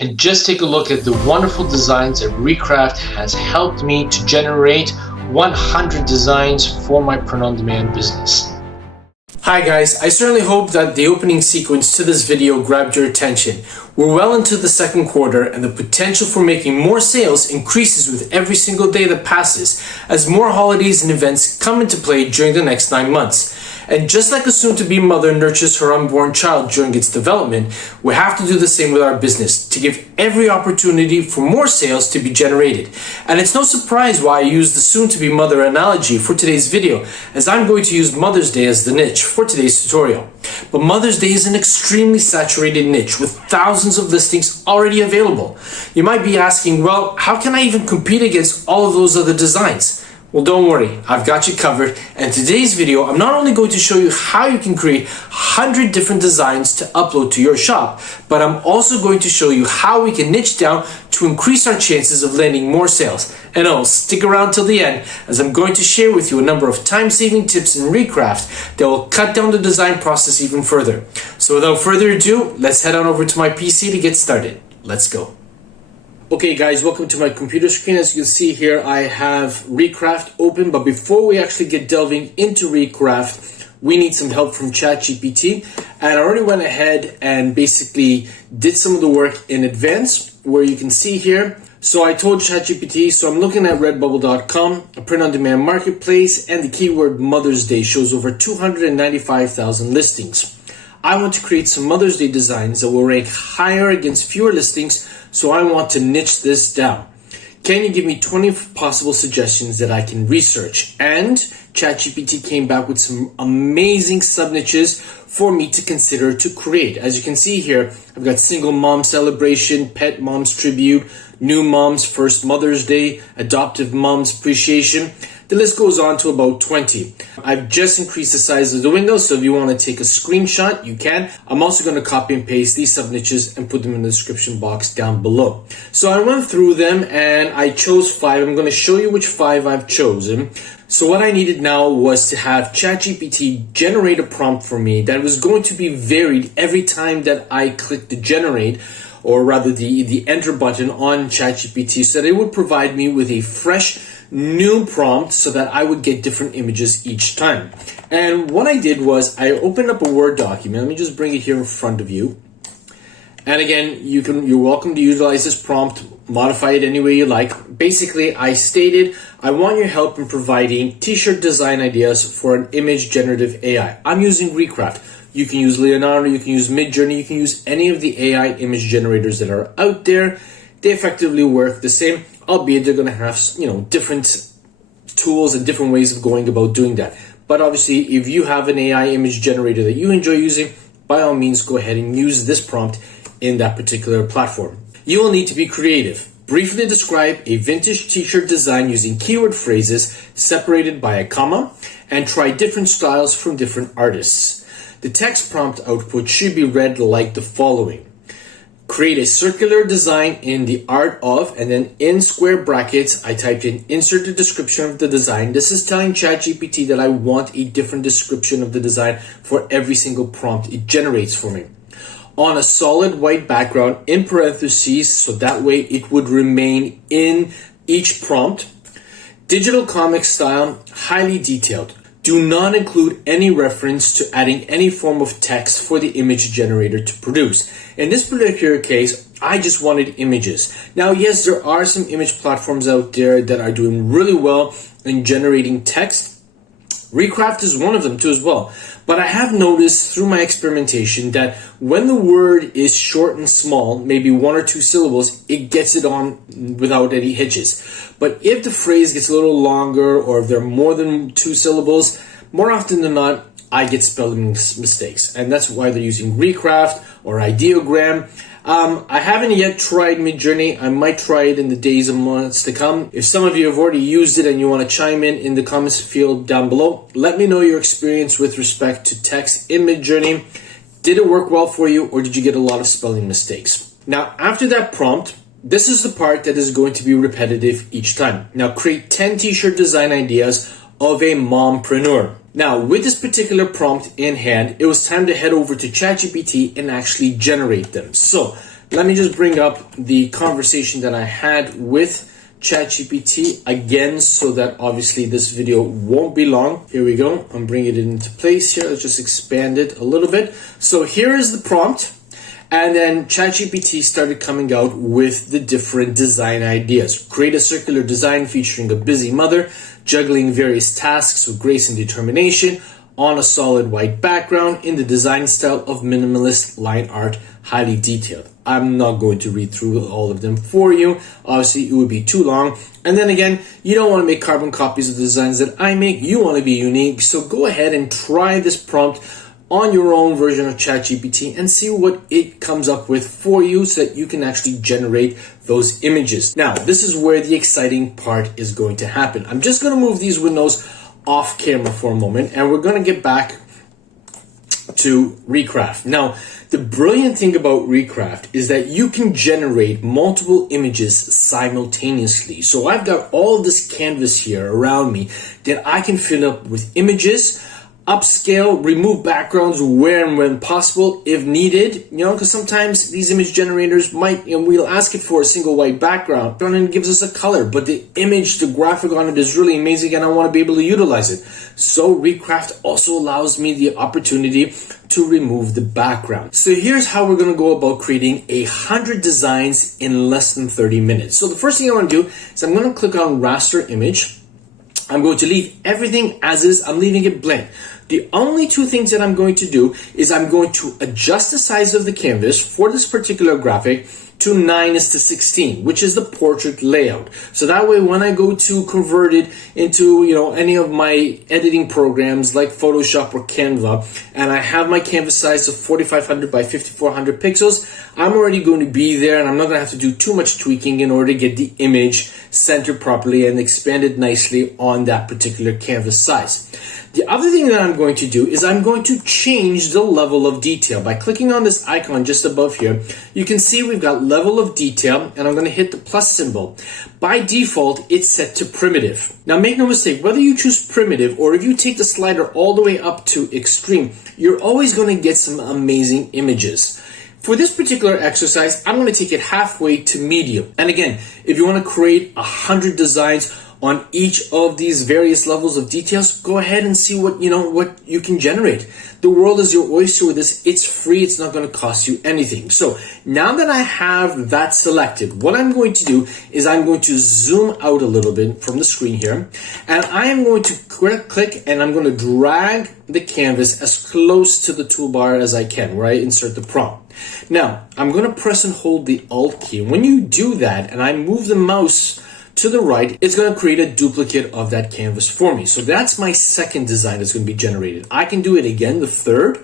And just take a look at the wonderful designs that Recraft has helped me to generate 100 designs for my print-on-demand business. Hi guys, I certainly hope that the opening sequence to this video grabbed your attention. We're well into the second quarter and the potential for making more sales increases with every single day that passes as more holidays and events come into play during the next 9 months. And just like a soon-to-be mother nurtures her unborn child during its development, we have to do the same with our business to give every opportunity for more sales to be generated. And it's no surprise why I use the soon-to-be mother analogy for today's video, as I'm going to use Mother's Day as the niche for today's tutorial. But Mother's Day is an extremely saturated niche with thousands of listings already available. You might be asking, well, how can I even compete against all of those other designs? Well, don't worry, I've got you covered, and today's video I'm not only going to show you how you can create 100 different designs to upload to your shop, but I'm also going to show you how we can niche down to increase our chances of landing more sales. And stick around till the end, as I'm going to share with you a number of time-saving tips in Recraft that will cut down the design process even further. So without further ado, let's head on over to my PC to get started. Let's go. Okay guys, welcome to my computer screen. As you can see here, I have Recraft open, but before we actually get delving into Recraft, we need some help from ChatGPT. And I already went ahead and basically did some of the work in advance, where you can see here. So I told ChatGPT, so I'm looking at Redbubble.com, a print-on-demand marketplace, and the keyword Mother's Day shows over 295,000 listings. I want to create some Mother's Day designs that will rank higher against fewer listings, so I want to niche this down. Can you give me 20 possible suggestions that I can research? And ChatGPT came back with some amazing sub-niches for me to consider to create. As you can see here, I've got single mom celebration, pet mom's tribute, new mom's first Mother's Day, adoptive mom's appreciation. The list goes on to about 20. I've just increased the size of the window, so if you want to take a screenshot, you can. I'm also going to copy and paste these sub-niches and put them in the description box down below. So I went through them and I chose 5. I'm going to show you which 5 I've chosen. So what I needed now was to have ChatGPT generate a prompt for me that was going to be varied every time that I clicked the generate, or rather the enter button on ChatGPT, so that it would provide me with a fresh new prompt so that I would get different images each time. And what I did was I opened up a Word document. Let me just bring it here in front of you. And again, you're welcome to utilize this prompt, modify it any way you like. Basically, I stated, I want your help in providing t-shirt design ideas for an image generative AI. I'm using Recraft. You can use Leonardo, you can use Midjourney, you can use any of the AI image generators that are out there. They effectively work the same, albeit they're going to have, different tools and different ways of going about doing that. But obviously, if you have an AI image generator that you enjoy using, by all means, go ahead and use this prompt in that particular platform. You will need to be creative. Briefly describe a vintage t-shirt design using keyword phrases separated by a comma, and try different styles from different artists. The text prompt output should be read like the following. Create a circular design in the art of, and then in square brackets, I typed in insert the description of the design. This is telling ChatGPT that I want a different description of the design for every single prompt it generates for me. On a solid white background in parentheses, so that way it would remain in each prompt. Digital comic style, highly detailed. Do not include any reference to adding any form of text for the image generator to produce. In this particular case, I just wanted images. Now, yes, there are some image platforms out there that are doing really well in generating text. Recraft is one of them too as well. But I have noticed through my experimentation that when the word is short and small, maybe 1 or 2 syllables, it gets it on without any hitches. But if the phrase gets a little longer, or if there are more than 2 syllables, more often than not, I get spelling mistakes. And that's why they're using Recraft or Ideogram. I haven't yet tried Midjourney. I might try it in the days and months to come. If some of you have already used it and you want to chime in the comments field down below, let me know your experience with respect to text in Midjourney. Did it work well for you, or did you get a lot of spelling mistakes? Now, after that prompt, this is the part that is going to be repetitive each time. Now, create 10 t-shirt design ideas of a mompreneur. Now, with this particular prompt in hand, it was time to head over to ChatGPT and actually generate them. So, let me just bring up the conversation that I had with ChatGPT again, so that obviously this video won't be long. Here we go. I'm bringing it into place here. Let's just expand it a little bit. So here is the prompt. And then ChatGPT started coming out with the different design ideas. Create a circular design featuring a busy mother, juggling various tasks with grace and determination on a solid white background in the design style of minimalist line art, highly detailed. I'm not going to read through all of them for you. Obviously, it would be too long. And then again, you don't want to make carbon copies of the designs that I make. You want to be unique. So go ahead and try this prompt on your own version of ChatGPT and see what it comes up with for you so that you can actually generate those images. Now, this is where the exciting part is going to happen. I'm just going to move these windows off camera for a moment, and we're going to get back to Recraft. Now, the brilliant thing about Recraft is that you can generate multiple images simultaneously. So I've got all this canvas here around me that I can fill up with images, upscale, remove backgrounds where and when possible if needed, because sometimes these image generators might, we'll ask it for a single white background and it gives us a color, but the image, the graphic on it is really amazing and I want to be able to utilize it. So Recraft also allows me the opportunity to remove the background. So here's how we're going to go about creating 100 designs in less than 30 minutes. So the first thing I want to do is I'm going to click on raster image. I'm going to leave everything as is. I'm leaving it blank. The only two things that I'm going to do is I'm going to adjust the size of the canvas for this particular graphic to 9:16, which is the portrait layout. So that way, when I go to convert it into, any of my editing programs like Photoshop or Canva, and I have my canvas size of 4500 by 5400 pixels, I'm already going to be there and I'm not going to have to do too much tweaking in order to get the image centered properly and expanded nicely on that particular canvas size. The other thing that I'm going to do is I'm going to change the level of detail. By clicking on this icon just above here, you can see we've got level of detail, and I'm going to hit the plus symbol. By default, it's set to primitive. Now make no mistake, whether you choose primitive or if you take the slider all the way up to extreme, you're always going to get some amazing images. For this particular exercise, I'm going to take it halfway to medium. And again, if you want to create 100 designs on each of these various levels of details, go ahead and see what you can generate. The world is your oyster with this. It's free. It's not going to cost you anything. So now that I have that selected, what I'm going to do is I'm going to zoom out a little bit from the screen here, and I am going to click and I'm going to drag the canvas as close to the toolbar as I can, where I insert the prompt. Now, I'm going to press and hold the Alt key. When you do that and I move the mouse to the right, it's going to create a duplicate of that canvas for me. So that's my second design that's going to be generated. I can do it again, the third,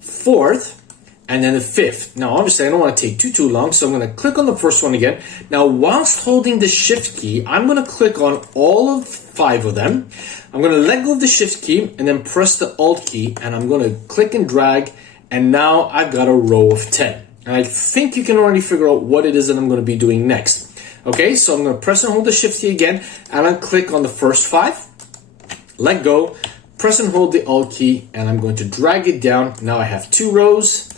fourth, and then the fifth. Now, obviously, I don't want to take too long, so I'm going to click on the first one again. Now, whilst holding the Shift key, I'm going to click on all of 5 of them. I'm going to let go of the Shift key and then press the Alt key, and I'm going to click and drag, and now I've got a row of 10. And I think you can already figure out what it is that I'm going to be doing next. Okay, so I'm going to press and hold the Shift key again, and I'll click on the first 5, let go, press and hold the Alt key, and I'm going to drag it down. Now I have 2 rows,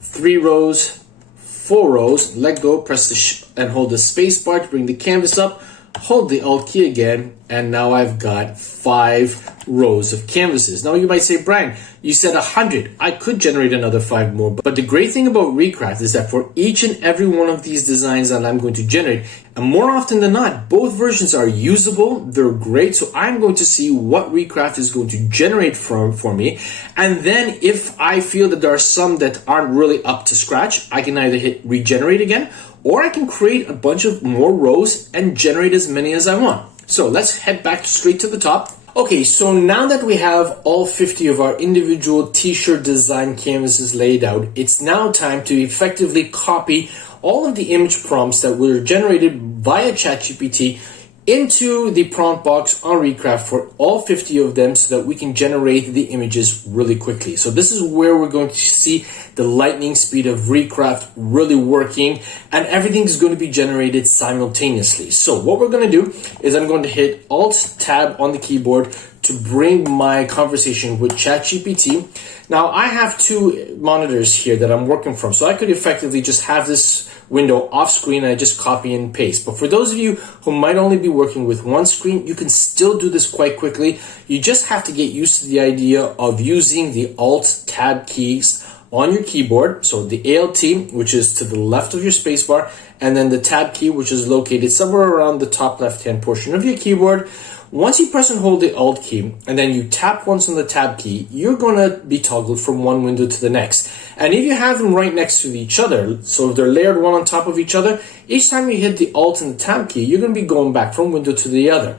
3 rows, 4 rows, let go, press and hold the space bar to bring the canvas up, hold the Alt key again, and now I've got 5 rows of canvases. Now you might say, Brian, you said 100. I could generate another 5 more. But the great thing about Recraft is that for each and every one of these designs that I'm going to generate, and more often than not, both versions are usable. They're great. So I'm going to see what Recraft is going to generate for me. And then if I feel that there are some that aren't really up to scratch, I can either hit regenerate again, or I can create a bunch of more rows and generate as many as I want. So let's head back straight to the top. Okay, so now that we have all 50 of our individual t-shirt design canvases laid out, it's now time to effectively copy all of the image prompts that were generated via ChatGPT into the prompt box on Recraft for all 50 of them so that we can generate the images really quickly. So this is where we're going to see the lightning speed of Recraft really working, and everything's going to be generated simultaneously. So what we're going to do is I'm going to hit Alt-Tab on the keyboard to bring my conversation with ChatGPT. Now I have two monitors here that I'm working from, so I could effectively just have this window off screen and I just copy and paste. But for those of you who might only be working with one screen, you can still do this quite quickly. You just have to get used to the idea of using the Alt Tab keys on your keyboard. So the Alt, which is to the left of your spacebar, and then the Tab key, which is located somewhere around the top left-hand portion of your keyboard. Once you press and hold the Alt key, and then you tap once on the Tab key, you're going to be toggled from one window to the next. And if you have them right next to each other, so if they're layered one on top of each other, each time you hit the Alt and the Tab key, you're going to be going back from window to the other.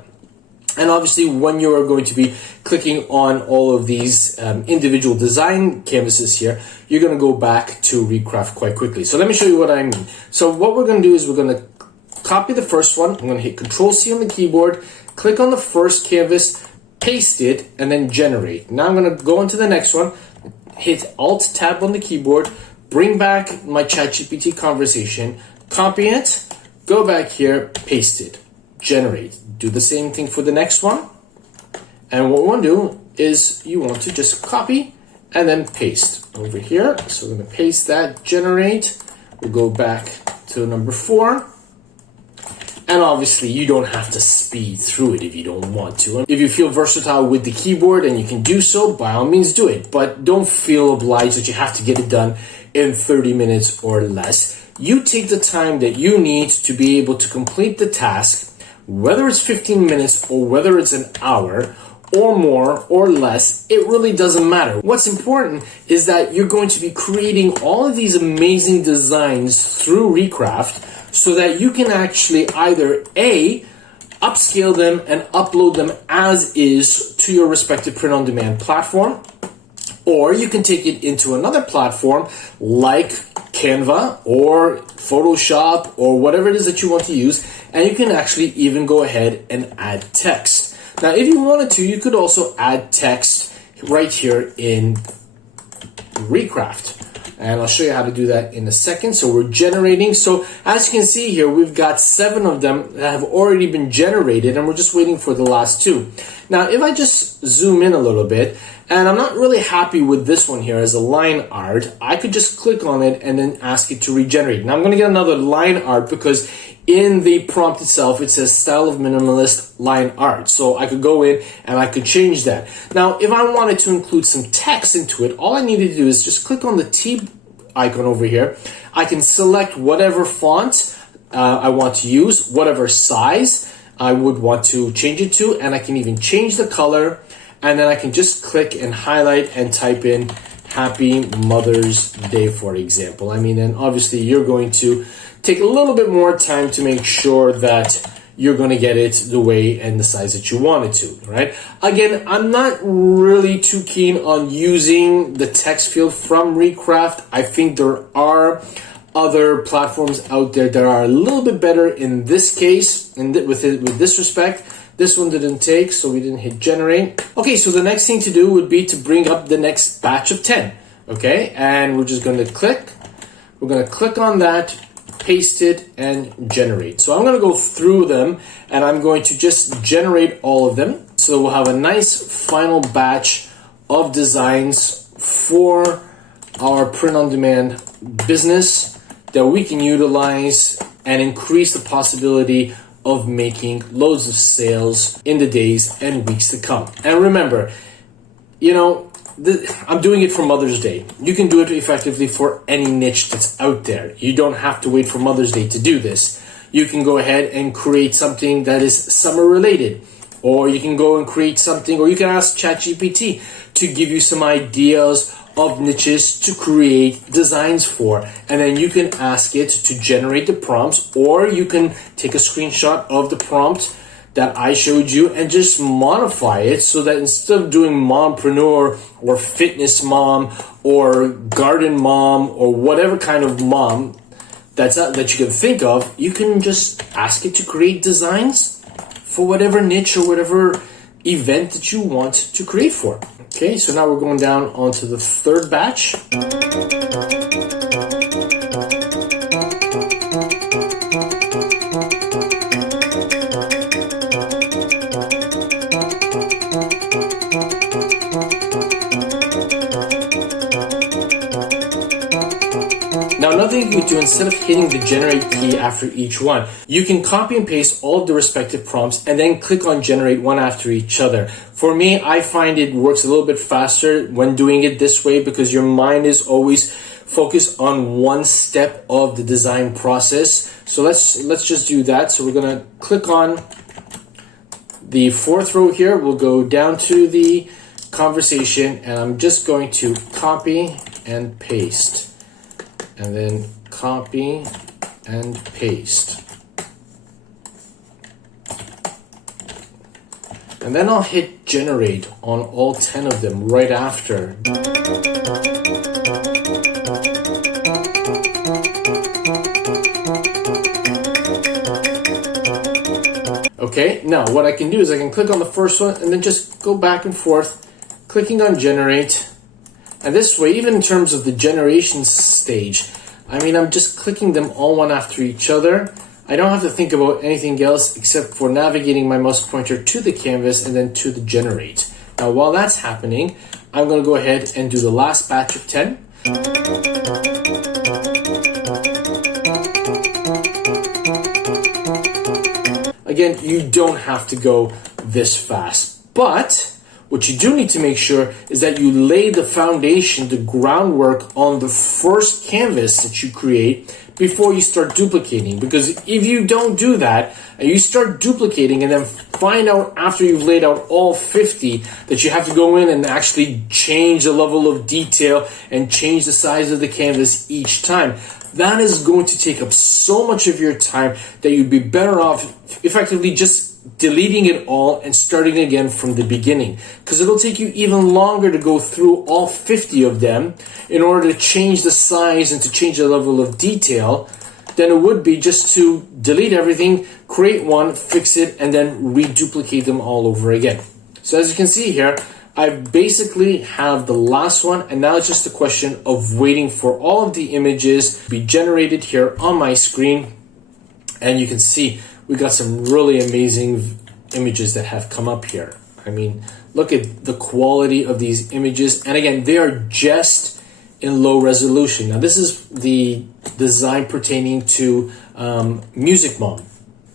And obviously, when you're going to be clicking on all of these individual design canvases here, you're going to go back to Recraft quite quickly. So let me show you what I mean. So what we're going to do is we're going to copy the first one. I'm going to hit Control-C on the keyboard, click on the first canvas, paste it, and then generate. Now I'm going to go into the next one, hit Alt-Tab on the keyboard, bring back my ChatGPT conversation, copy it, go back here, paste it, generate. Do the same thing for the next one. And what we want to do is you want to just copy and then paste over here. So we're going to paste that, generate. We'll go back to number 4. And obviously you don't have to speed through it if you don't want to. If you feel versatile with the keyboard and you can do so, by all means do it. But don't feel obliged that you have to get it done in 30 minutes or less. You take the time that you need to be able to complete the task, whether it's 15 minutes or whether it's an hour or more or less, it really doesn't matter. What's important is that you're going to be creating all of these amazing designs through Recraft so that you can actually either A, upscale them and upload them as is to your respective print-on-demand platform, or you can take it into another platform like Canva or Photoshop or whatever it is that you want to use, and you can actually even go ahead and add text. Now, if you wanted to, you could also add text right here in Recraft. And I'll show you how to do that in a second. So we're generating. So as you can see here, we've got 7 of them that have already been generated, and we're just waiting for the last 2. Now, if I just zoom in a little bit, and I'm not really happy with this one here as a line art, I could just click on it and then ask it to regenerate. Now I'm going to get another line art because in the prompt itself, it says style of minimalist line art. So I could go in and I could change that. Now, if I wanted to include some text into it, all I needed to do is just click on the T icon over here. I can select whatever font I want to use, whatever size I would want to change it to, and I can even change the color, and then I can just click and highlight and type in Happy Mother's Day, for example. I mean, and obviously you're going to take a little bit more time to make sure that you're going to get it the way and the size that you want it to, right? Again, I'm not really too keen on using the text field from Recraft. I think there are other platforms out there that are a little bit better in this case, with this respect. This one didn't take, so we didn't hit generate. Okay, so the next thing to do would be to bring up the next batch of 10, okay? And we're just going to click. We're going to click on that, paste it, and generate. So I'm going to go through them, and I'm going to just generate all of them. So we'll have a nice final batch of designs for our print-on-demand business that we can utilize and increase the possibility of making loads of sales in the days and weeks to come. And remember, you know, I'm doing it for Mother's Day. You can do it effectively for any niche that's out there. You don't have to wait for Mother's Day to do this. You can go ahead and create something that is summer related, or you can go and create something, or you can ask ChatGPT to give you some ideas of niches to create designs for, and then you can ask it to generate the prompts, or you can take a screenshot of the prompt that I showed you and just modify it so that instead of doing mompreneur or fitness mom or garden mom or whatever kind of mom that you can think of, you can just ask it to create designs for whatever niche or whatever event that you want to create for. Okay, so now we're going down onto the third batch. could do, instead of hitting the generate key after each one, you can copy and paste all of the respective prompts and then click on generate one after each other. For me, I find it works a little bit faster when doing it this way because your mind is always focused on one step of the design process. So let's just do that. So we're gonna click on the fourth row here. We'll go down to the conversation and I'm just going to copy and paste, and then copy and paste. And then I'll hit generate on all 10 of them right after. Okay, now what I can do is I can click on the first one and then just go back and forth, clicking on generate. And this way, even in terms of the generation stage, I mean, I'm just clicking them all one after each other. I don't have to think about anything else except for navigating my mouse pointer to the canvas and then to the generate. Now, while that's happening, I'm going to go ahead and do the last batch of 10. Again, you don't have to go this fast, but what you do need to make sure is that you lay the foundation, the groundwork on the first canvas that you create before you start duplicating. Because if you don't do that and you start duplicating and then find out after you've laid out all 50 that you have to go in and actually change the level of detail and change the size of the canvas each time, that is going to take up so much of your time that you'd be better off effectively just deleting it all and starting again from the beginning, because it'll take you even longer to go through all 50 of them in order to change the size and to change the level of detail than it would be just to delete everything, create one, fix it, and then reduplicate them all over again. So as you can see here, I basically have the last one, and now it's just a question of waiting for all of the images to be generated here on my screen. And you can see we got some really amazing images that have come up here. I mean, look at the quality of these images. And again, they are just in low resolution. Now, this is the design pertaining to Music Mom.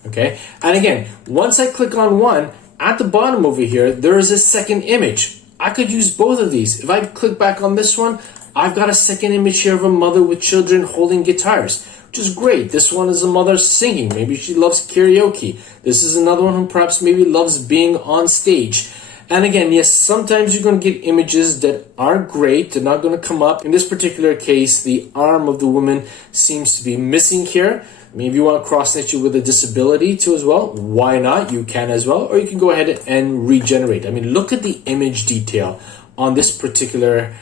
Okay. And again, once I click on one, at the bottom over here, there is a second image. I could use both of these. If I click back on this one, I've got a second image here of a mother with children holding guitars, which is great. This one is a mother singing. Maybe she loves karaoke. This is another one who perhaps maybe loves being on stage. And again, yes, sometimes you're going to get images that aren't great. They're not going to come up. In this particular case, the arm of the woman seems to be missing here. Maybe you want to cross-stitch it with a disability too as well. Why not? You can as well. Or you can go ahead and regenerate. I mean, look at the image detail on this particular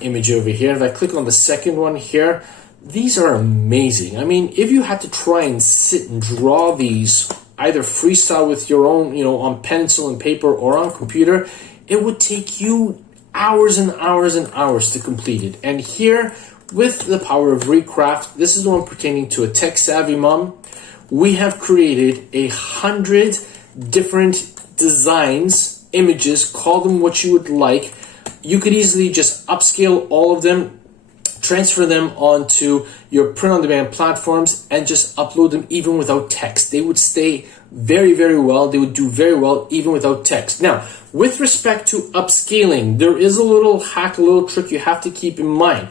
image over here. If I click on the second one here, these are amazing. I mean, if you had to try and sit and draw these either freestyle with your own, on pencil and paper or on computer, it would take you hours and hours and hours to complete it. And here, with the power of Recraft, this is the one pertaining to a tech-savvy mom. We have created 100 different designs, images, call them what you would like. You could easily just upscale all of them, transfer them onto your print-on-demand platforms, and just upload them even without text. They would stay very, very well. They would do very well even without text. Now, with respect to upscaling, there is a little hack, a little trick you have to keep in mind.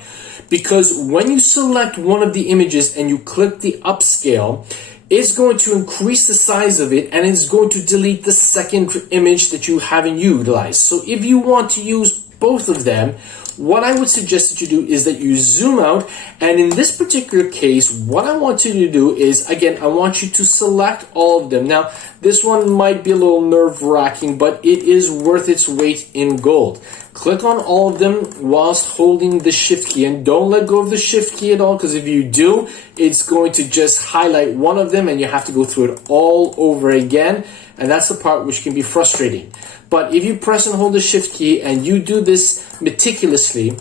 Because when you select one of the images and you click the upscale, it's going to increase the size of it and it's going to delete the second image that you haven't utilized. So if you want to use both of them, what I would suggest that you do is that you zoom out, and in this particular case, what I want you to do is, again, I want you to select all of them. Now, this one might be a little nerve-wracking, but it is worth its weight in gold. Click on all of them whilst holding the shift key, and don't let go of the shift key at all, because if you do, it's going to just highlight one of them and you have to go through it all over again, and that's the part which can be frustrating. But if you press and hold the shift key and you do this meticulously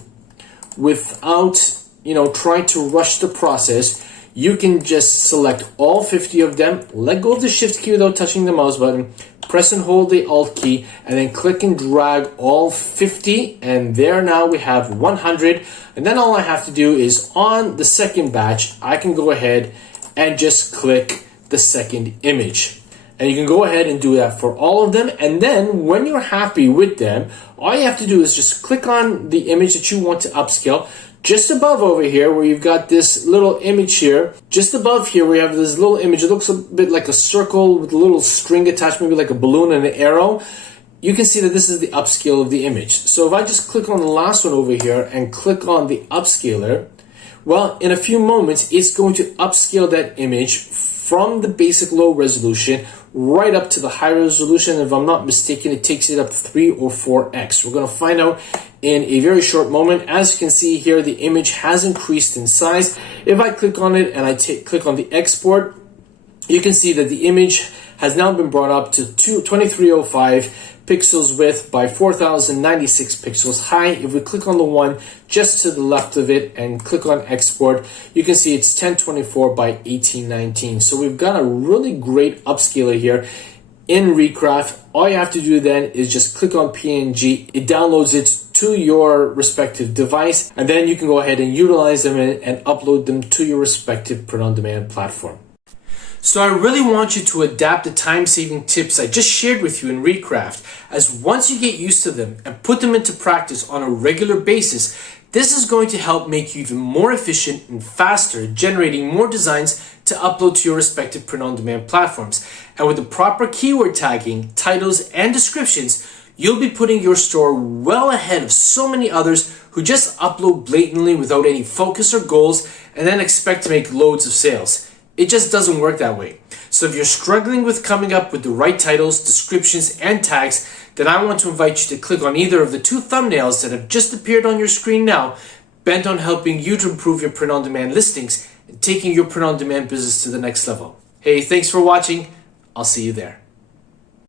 without, trying to rush the process, you can just select all 50 of them, let go of the shift key without touching the mouse button, press and hold the Alt key, and then click and drag all 50, and there now we have 100. And then all I have to do is on the second batch, I can go ahead and just click the second image. And you can go ahead and do that for all of them. And then when you're happy with them, all you have to do is just click on the image that you want to upscale. Just above over here where you've got this little image here, just above here we have this little image. It looks a bit like a circle with a little string attached, maybe like a balloon and an arrow. You can see that this is the upscale of the image. So if I just click on the last one over here and click on the upscaler, well, in a few moments, it's going to upscale that image from the basic low resolution right up to the high resolution. If I'm not mistaken, it takes it up 3 or 4x. We're going to find out in a very short moment. As you can see here, the image has increased in size. If I click on it and I click on the export, you can see that the image has now been brought up to 2305 pixels width by 4096 pixels high. If we click on the one just to the left of it and click on export, you can see it's 1024 by 1819. So we've got a really great upscaler here in Recraft. All you have to do then is just click on PNG. It downloads it to your respective device, and then you can go ahead and utilize them and upload them to your respective print-on-demand platform. So I really want you to adapt the time-saving tips I just shared with you in Recraft, as once you get used to them and put them into practice on a regular basis, this is going to help make you even more efficient and faster, generating more designs to upload to your respective print-on-demand platforms. And with the proper keyword tagging, titles, and descriptions, you'll be putting your store well ahead of so many others who just upload blatantly without any focus or goals and then expect to make loads of sales. It just doesn't work that way. So if you're struggling with coming up with the right titles, descriptions, and tags, then I want to invite you to click on either of the two thumbnails that have just appeared on your screen now, bent on helping you to improve your print-on-demand listings and taking your print-on-demand business to the next level. Hey, thanks for watching. I'll see you there.